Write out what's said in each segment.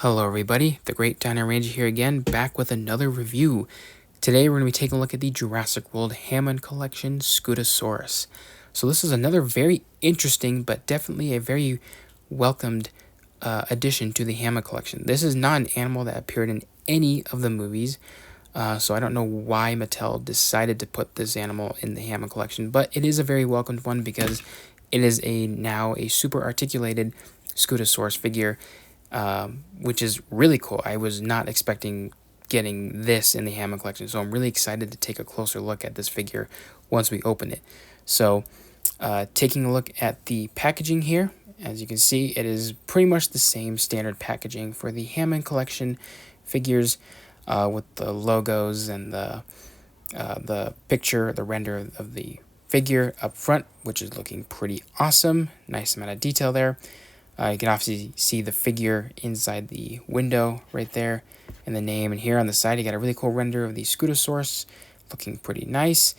Hello everybody, the Great Dino Ranger here again, back with another review. Today we're going to be taking a look at the Jurassic World Hammond Collection Scutosaurus. So this is another very interesting, but definitely a very welcomed addition to the Hammond Collection. This is not an animal that appeared in any of the movies, so I don't know why Mattel decided to put this animal in the Hammond Collection, but it is a very welcomed one because it is now a super articulated Scutosaurus figure, which is really cool. I was not expecting getting this in the Hammond collection, so I'm really excited to take a closer look at this figure once we open it. So, taking a look at the packaging here, as you can see, it is pretty much the same standard packaging for the Hammond collection figures, with the logos and the picture, the render of the figure up front, which is looking pretty awesome. Nice amount of detail there. You can obviously see the figure inside the window right there, and the name. And here on the side, you got a really cool render of the Scutosaurus, looking pretty nice.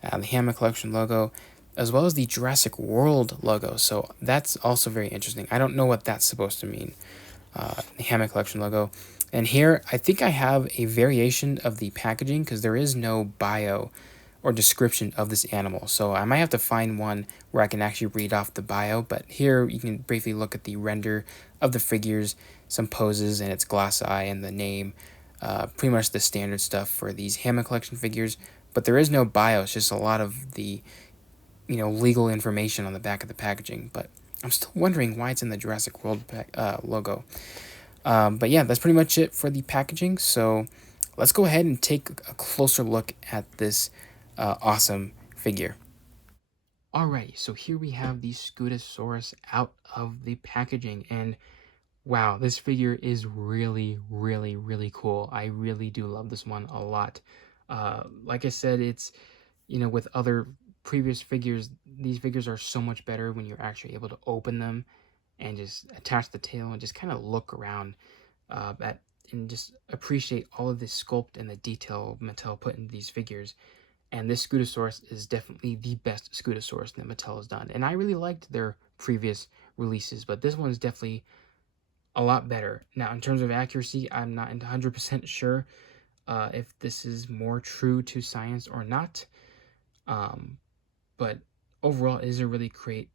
The Hammond Collection logo, as well as the Jurassic World logo. So that's also very interesting. I don't know what that's supposed to mean. The Hammond Collection logo. And here, I think I have a variation of the packaging because there is no bio or description of this animal. So I might have to find one where I can actually read off the bio, but here you can briefly look at the render of the figures, some poses, and its glass eye and the name. Pretty much the standard stuff for these Hammond collection figures, but there is no bio. It's just a lot of the legal information on the back of the packaging. But I'm still wondering why it's in the Jurassic World logo. But yeah, that's pretty much it for the packaging. So let's go ahead and take a closer look at this awesome figure. Alrighty, so here we have the Scutosaurus out of the packaging, and wow, this figure is really, really, really cool. I really do love this one a lot. Like I said, it's, with other previous figures, these figures are so much better when you're actually able to open them and just attach the tail and just kind of look around at and just appreciate all of the sculpt and the detail Mattel put into these figures. And this Scutosaurus is definitely the best Scutosaurus that Mattel has done. And I really liked their previous releases, but this one is definitely a lot better. Now, in terms of accuracy, I'm not 100% sure if this is more true to science or not. But overall, it is a really great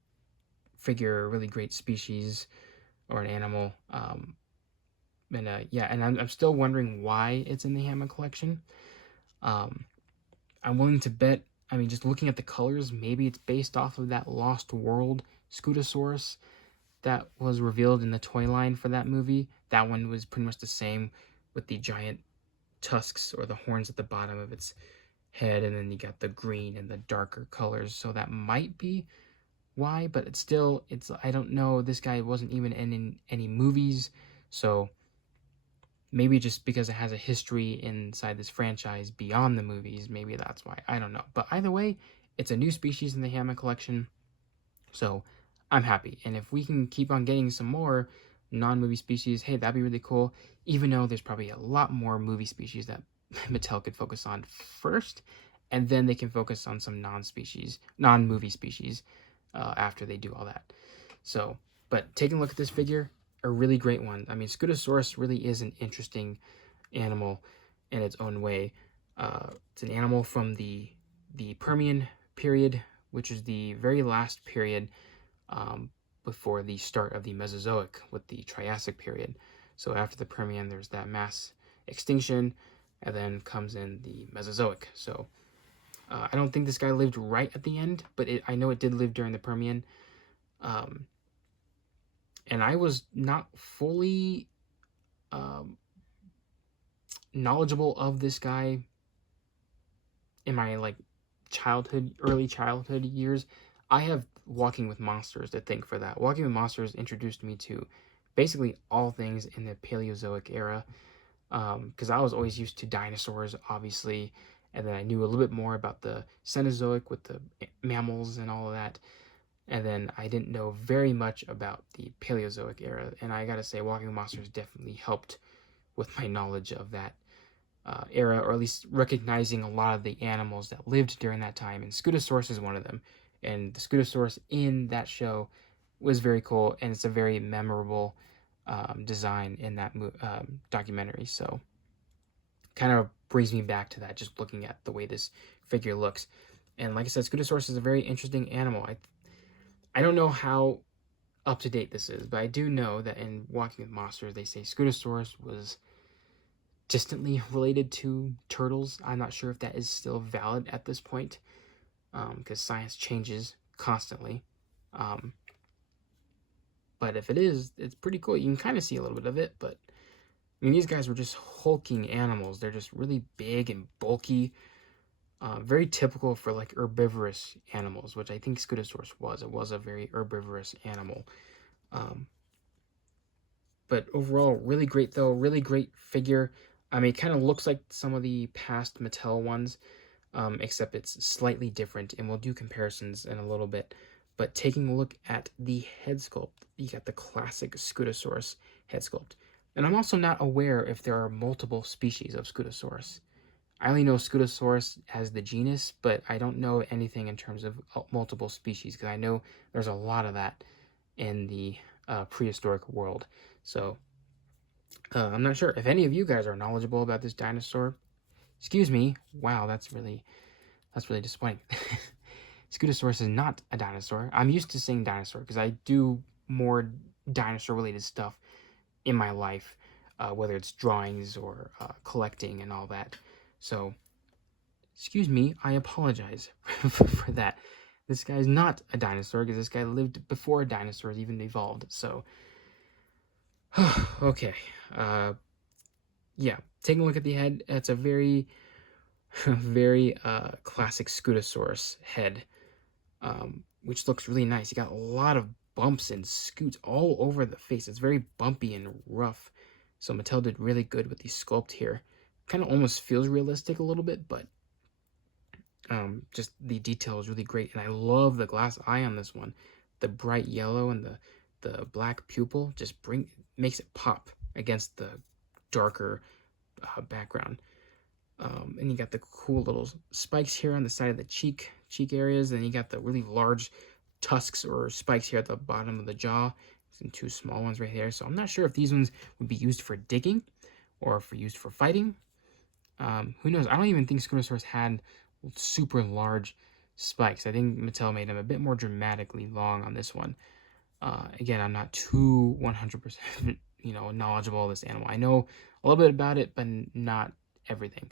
figure, a really great species or an animal. And I'm still wondering why it's in the Hammond collection. Um, I'm willing to bet, I mean, just looking at the colors, maybe it's based off of that Lost World Scutosaurus that was revealed in the toy line for that movie. That one was pretty much the same with the giant tusks or the horns at the bottom of its head, and then you got the green and the darker colors. So that might be why, but it's I don't know. This guy wasn't even in any movies, so maybe just because it has a history inside this franchise beyond the movies, maybe that's why. I don't know. But either way, it's a new species in the Hammond collection, so I'm happy. And if we can keep on getting some more non-movie species, hey, that'd be really cool. Even though there's probably a lot more movie species that Mattel could focus on first, and then they can focus on some non-movie species after they do all that. So, but taking a look at this figure, a really great one. I mean, Scutosaurus really is an interesting animal in its own way. It's an animal from the Permian period, which is the very last period before the start of the Mesozoic with the Triassic period. So after the Permian, there's that mass extinction, and then comes in the Mesozoic. So I don't think this guy lived right at the end, but I know it did live during the Permian. Um, and I was not fully knowledgeable of this guy in my early childhood years. I have Walking with Monsters to thank for that. Walking with Monsters introduced me to basically all things in the Paleozoic era, because I was always used to dinosaurs, obviously, and then I knew a little bit more about the Cenozoic with the mammals and all of that. And then I didn't know very much about the Paleozoic era, and I gotta say, Walking with Monsters definitely helped with my knowledge of that era, or at least recognizing a lot of the animals that lived during that time. And Scutosaurus is one of them. And the Scutosaurus in that show was very cool, and it's a very memorable design in that documentary. So kind of brings me back to that, just looking at the way this figure looks. And like I said, Scutosaurus is a very interesting animal. I don't know how up to date this is, but I do know that in Walking with Monsters, they say Scutosaurus was distantly related to turtles. I'm not sure if that is still valid at this point, because science changes constantly. But if it is, it's pretty cool. You can kind of see a little bit of it, but I mean, these guys were just hulking animals. They're just really big and bulky. Very typical for like herbivorous animals, which I think Scutosaurus was. It was a very herbivorous animal. Um, but overall, really great though. Really great figure. I mean, it kind of looks like some of the past Mattel ones, except it's slightly different, and we'll do comparisons in a little bit. But taking a look at the head sculpt, you got the classic Scutosaurus head sculpt. And I'm also not aware if there are multiple species of Scutosaurus. I only know Scutosaurus as the genus, but I don't know anything in terms of multiple species, because I know there's a lot of that in the prehistoric world. So I'm not sure if any of you guys are knowledgeable about this dinosaur. Excuse me. Wow, that's really disappointing. Scutosaurus is not a dinosaur. I'm used to saying dinosaur because I do more dinosaur related stuff in my life, whether it's drawings or collecting and all that. So, excuse me, I apologize for that. This guy's not a dinosaur because this guy lived before dinosaurs even evolved. So, okay. Yeah, taking a look at the head, it's a very, very classic Scutosaurus head, which looks really nice. You got a lot of bumps and scoots all over the face. It's very bumpy and rough. So Mattel did really good with the sculpt here. Kind of almost feels realistic a little bit, but just the detail is really great. And I love the glass eye on this one. The bright yellow and the black pupil just makes it pop against the darker background. And you got the cool little spikes here on the side of the cheek areas. And you got the really large tusks or spikes here at the bottom of the jaw. And two small ones right here. So I'm not sure if these ones would be used for digging or if used for fighting. Who knows? I don't even think Scutosaurus had super large spikes. I think Mattel made them a bit more dramatically long on this one. Again, I'm not too 100% knowledgeable of this animal. I know a little bit about it, but not everything.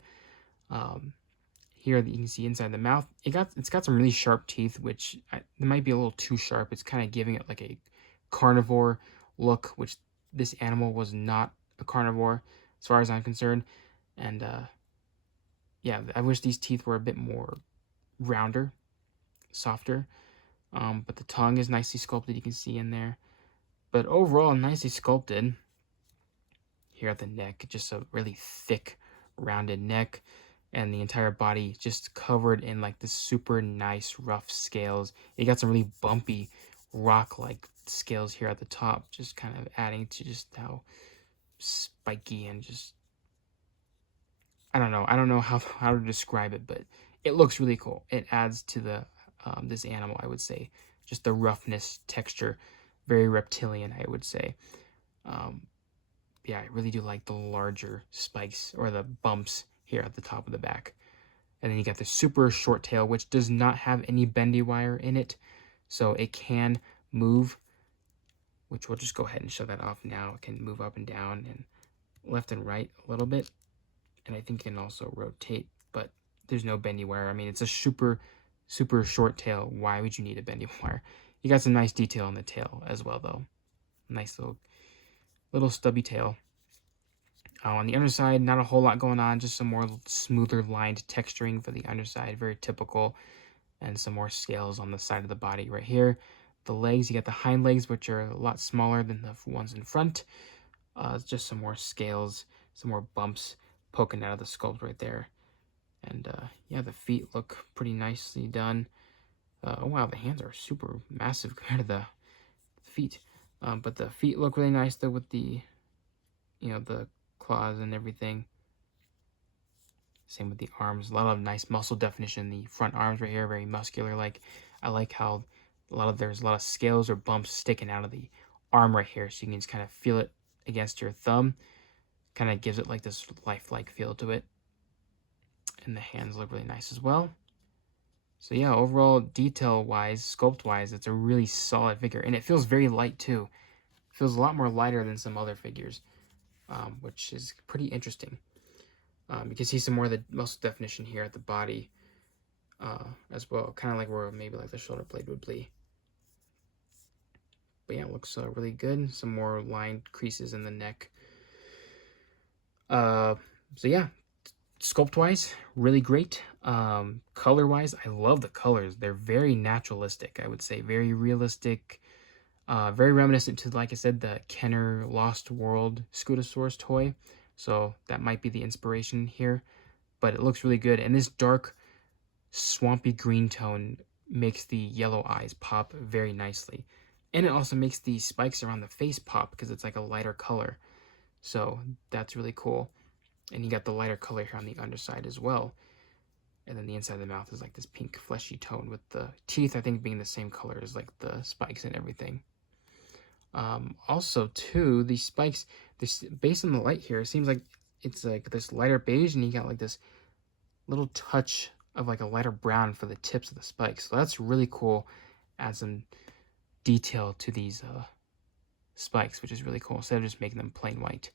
Here you can see inside the mouth, it's got some really sharp teeth, which it might be a little too sharp. It's kind of giving it like a carnivore look, which this animal was not a carnivore as far as I'm concerned. And yeah, I wish these teeth were a bit more rounder, softer. But the tongue is nicely sculpted, you can see in there. But overall, nicely sculpted. Here at the neck, just a really thick, rounded neck. And the entire body just covered in like this super nice, rough scales. You got some really bumpy, rock-like scales here at the top, just kind of adding to just how spiky and just I don't know how to describe it, but it looks really cool. It adds to the this animal, I would say, just the roughness, texture, very reptilian, I would say. Yeah, I really do like the larger spikes or the bumps here at the top of the back. And then you got the super short tail, which does not have any bendy wire in it, so it can move, which we'll just go ahead and show that off now. It can move up and down and left and right a little bit. And I think it can also rotate, but there's no bendy wire. I mean, it's a super short tail. Why would you need a bendy wire? You got some nice detail on the tail as well, though. Nice little stubby tail. On the underside, not a whole lot going on, just some more smoother lined texturing for the underside, very typical, and some more scales on the side of the body right here. The legs, you got the hind legs, which are a lot smaller than the ones in front. Just some more scales, some more bumps poking out of the sculpt right there. And yeah, the feet look pretty nicely done. Oh wow, the hands are super massive compared to the feet. But the feet look really nice though with the, the claws and everything. Same with the arms. A lot of nice muscle definition. The front arms right here, very muscular. Like I like how there's a lot of scales or bumps sticking out of the arm right here, so you can just kind of feel it against your thumb. Kind of gives it like this lifelike feel to it. And the hands look really nice as well. So yeah, overall detail-wise, sculpt-wise, it's a really solid figure. And it feels very light too. It feels a lot more lighter than some other figures, which is pretty interesting. You can see some more of the muscle definition here at the body as well. Kind of like where maybe like the shoulder blade would be. But yeah, it looks really good. Some more lined creases in the neck. So yeah, sculpt-wise, really great. Color-wise, I love the colors. They're very naturalistic, I would say. Very realistic. Very reminiscent to, like I said, the Kenner Lost World Scutosaurus toy. So that might be the inspiration here. But it looks really good. And this dark, swampy green tone makes the yellow eyes pop very nicely. And it also makes the spikes around the face pop because it's like a lighter color. So that's really cool. And you got the lighter color here on the underside as well. And then the inside of the mouth is like this pink fleshy tone with the teeth, I think, being the same color as like the spikes and everything. Also, too, these spikes, based on the light here, it seems like it's like this lighter beige, and you got like this little touch of like a lighter brown for the tips of the spikes. So that's really cool. Adds some detail to these spikes, which is really cool, instead of just making them plain white.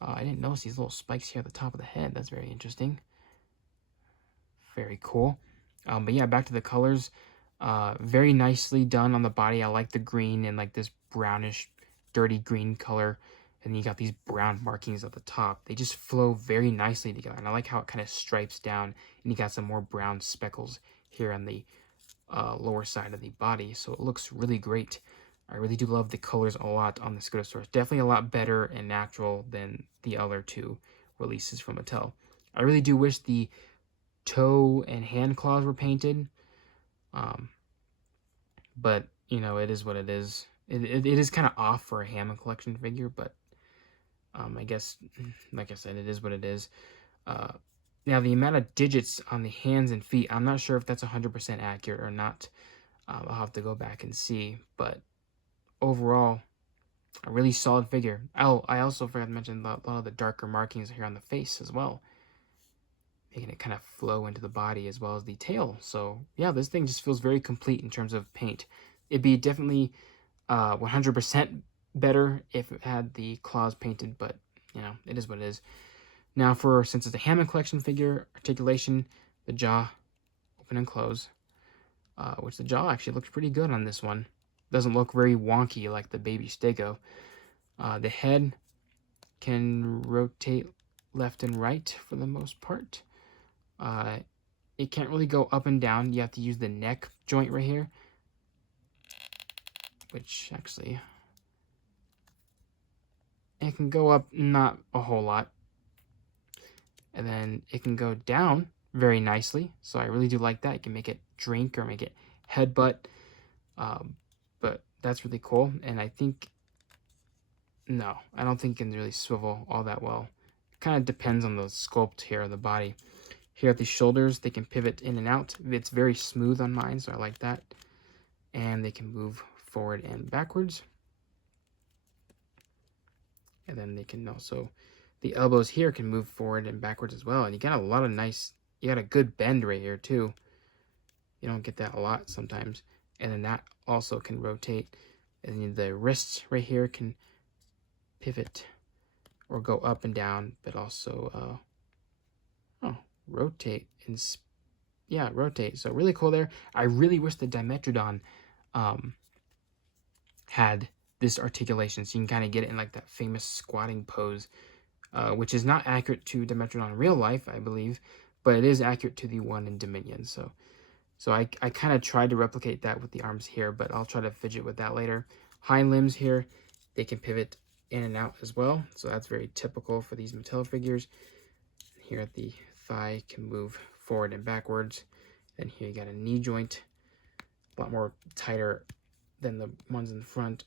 I didn't notice these little spikes here at the top of the head. That's very interesting. Very cool. But yeah, back to the colors. Very nicely done on the body. I like the green and like this brownish, dirty green color. And then you got these brown markings at the top. They just flow very nicely together. And I like how it kind of stripes down. And you got some more brown speckles here on the lower side of the body. So it looks really great. I really do love the colors a lot on the Scutosaurus. Definitely a lot better and natural than the other two releases from Mattel. I really do wish the toe and hand claws were painted. But, you know, it is what it is. It is kind of off for a Hammond collection figure, but I guess, like I said, it is what it is. Now, the amount of digits on the hands and feet, I'm not sure if that's 100% accurate or not. I'll have to go back and see, but overall, a really solid figure. Oh, I also forgot to mention a lot of the darker markings here on the face as well, making it kind of flow into the body as well as the tail. So yeah, this thing just feels very complete in terms of paint. It'd be definitely 100% better if it had the claws painted, but you know, it is what it is. Now, since it's a Hammond collection figure, articulation, the jaw open and close, which the jaw actually looks pretty good on this one. Doesn't look very wonky like the baby Stego. The head can rotate left and right for the most part. It can't really go up and down. You have to use the neck joint right here, which actually, it can go up not a whole lot. And then it can go down very nicely. So I really do like that. You can make it drink or make it headbutt. But that's really cool. And I think, no, I don't think it can really swivel all that well. It kind of depends on the sculpt here of the body. Here at the shoulders, they can pivot in and out. It's very smooth on mine, so I like that. And they can move forward and backwards. And then they can also, the elbows here can move forward and backwards as well. And you got a lot of nice, you got a good bend right here too. You don't get that a lot sometimes. And then that also can rotate. And then the wrists right here can pivot or go up and down, but also rotate and rotate. So really cool there. I really wish the Dimetrodon had this articulation, so you can kind of get it in like that famous squatting pose, which is not accurate to Dimetrodon in real life, I believe, but it is accurate to the one in Dominion. So I kind of tried to replicate that with the arms here, but I'll try to fidget with that later. Hind limbs here, they can pivot in and out as well, so that's very typical for these Mattel figures. Here at the thigh can move forward and backwards. Then here you got a knee joint, a lot more tighter than the ones in the front.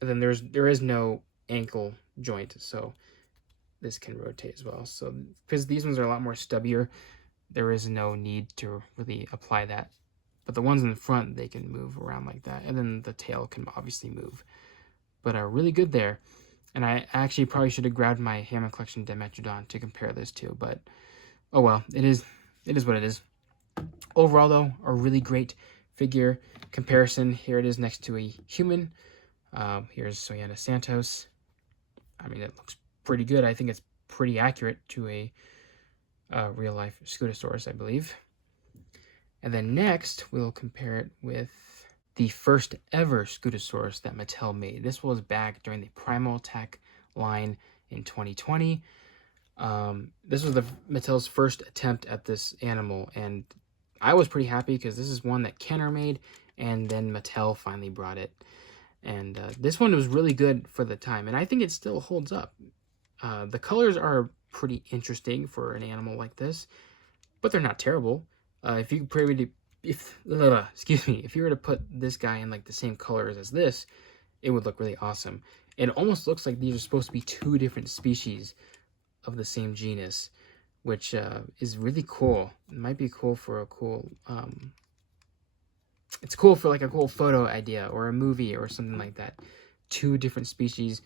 And then there is no ankle joint, so this can rotate as well. So because these ones are a lot more stubbier, there is no need to really apply that. But the ones in the front, they can move around like that. And then the tail can obviously move. But are really good there. And I actually probably should have grabbed my Hammond Collection Dimetrodon to compare this to, but oh well, it is what it is. Overall, though, a really great figure comparison. Here it is next to a human. Here's Soyana Santos. I mean, it looks pretty good. I think it's pretty accurate to a real-life Scutosaurus, I believe. And then next, we'll compare it with the first ever Scutosaurus that Mattel made. This was back during the Primal Attack line in 2020. This was Mattel's first attempt at this animal, and I was pretty happy because this is one that Kenner made, and then Mattel finally brought it. And this one was really good for the time, and I think it still holds up. The colors are pretty interesting for an animal like this, but they're not terrible. If you if you were to put this guy in like the same colors as this, it would look really awesome. It almost looks like these are supposed to be two different species of the same genus, which is really cool. It might be cool for a cool it's cool for like a cool photo idea or a movie or something like that. Two different species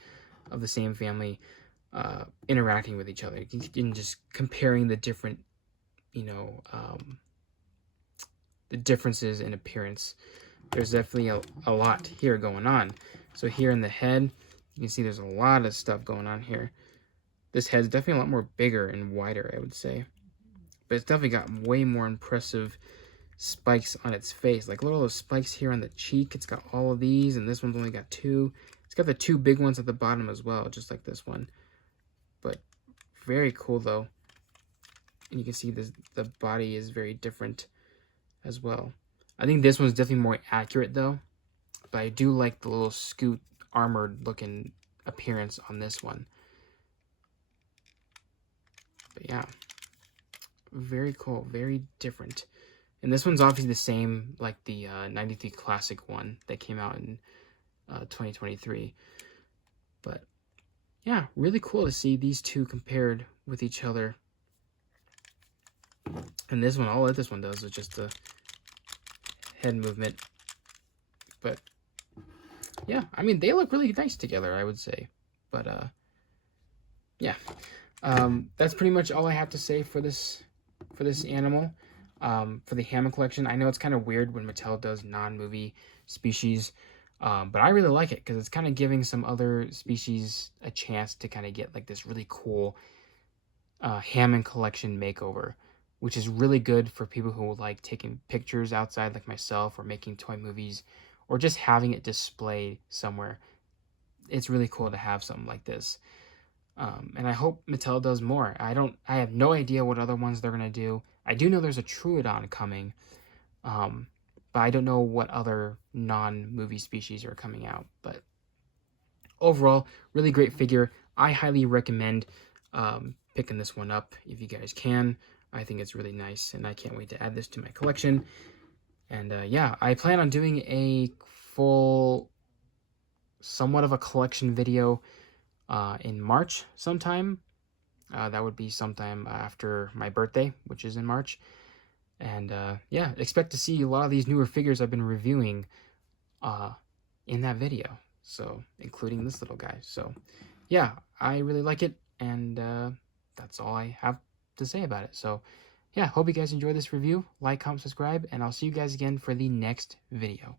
of the same family interacting with each other and just comparing the different, the differences in appearance. There's definitely a lot here going on. So here in the head, you can see there's a lot of stuff going on here. This head's definitely a lot more bigger and wider, I would say. But it's definitely got way more impressive spikes on its face. Like little spikes here on the cheek. It's got all of these, and this one's only got two. It's got the two big ones at the bottom as well, just like this one. But very cool, though. And you can see the body is very different as well. I think this one's definitely more accurate, though. But I do like the little Scoot armored looking appearance on this one. But yeah, very cool, very different. And this one's obviously the same like the 93 Classic one that came out in 2023. But yeah, really cool to see these two compared with each other. And this one, all that this one does is just the head movement. But yeah, I mean, they look really nice together, I would say. But yeah, that's pretty much all I have to say for this animal. For the Hammond collection, I know it's kind of weird when Mattel does non-movie species, but I really like it because it's kind of giving some other species a chance to kind of get like this really cool Hammond collection makeover, which is really good for people who like taking pictures outside like myself, or making toy movies, or just having it displayed somewhere. It's really cool to have something like this. And I hope Mattel does more. I have no idea what other ones they're going to do. I do know there's a Troodon coming, but I don't know what other non-movie species are coming out. But overall, really great figure. I highly recommend picking this one up if you guys can. I think it's really nice, and I can't wait to add this to my collection. And yeah, I plan on doing a full, somewhat of a collection video in March sometime. That would be sometime after my birthday, which is in March. And yeah, expect to see a lot of these newer figures I've been reviewing in that video. So, including this little guy. So, yeah, I really like it. And that's all I have to say about it. So, yeah, hope you guys enjoyed this review. Like, comment, subscribe, and I'll see you guys again for the next video.